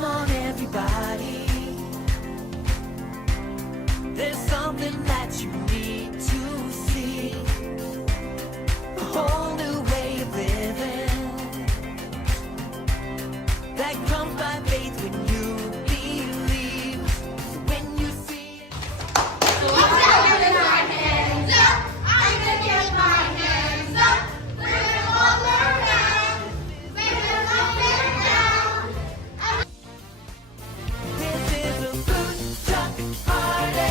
Come on, everybody. There's something that you need to see. A whole new way of living that comes by faith when you believe. So when you see it. This is a food truck party.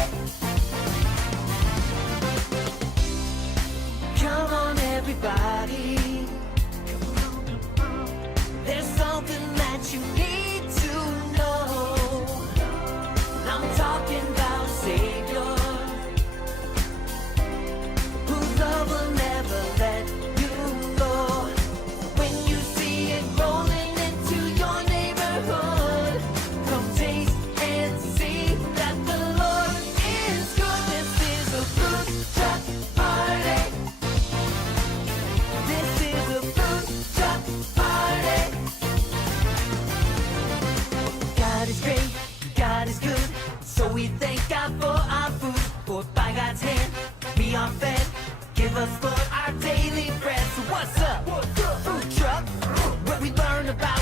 Come on, everybody. There's something that you need to know. I'm talking about a Savior whose love will never let you go. When you see it rolling into your neighborhood, come taste and see that the Lord is good. This is a food truck party. This is a food truck party. God is great, God is good, so we thank God for our food. For by God's hand, we are fed. Give us for our daily bread. So what's up? Food truck, where we learn about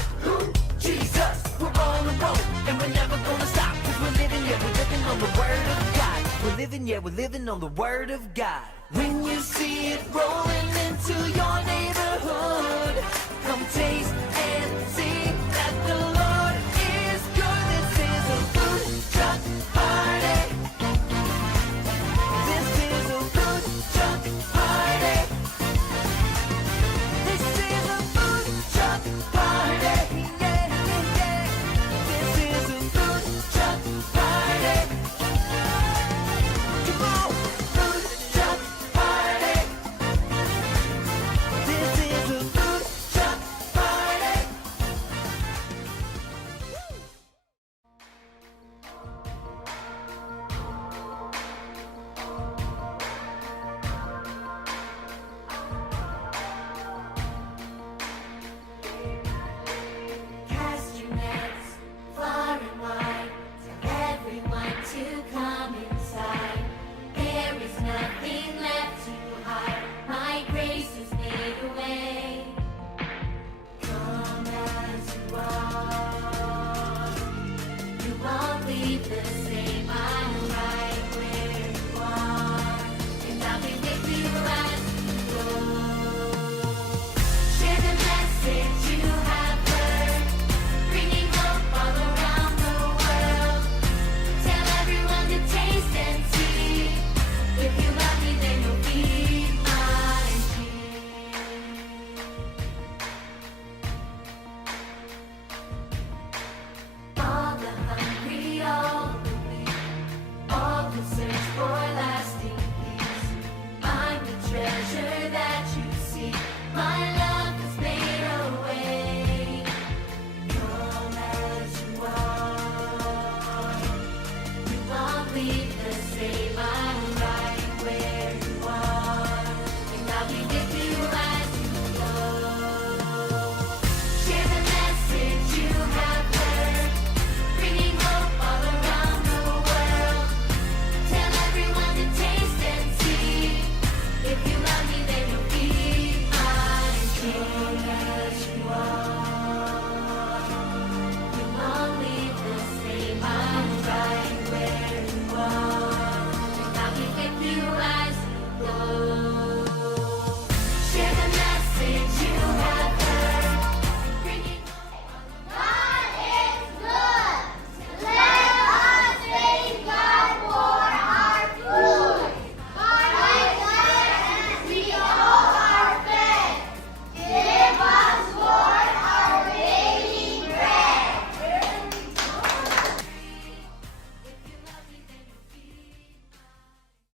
Jesus. We're on a roll, and we're never gonna stop. Cause we're living, yeah, we're living on the word of God. We're living, yeah, we're living on the word of God. When you see it rolling into your neighborhood, come taste and see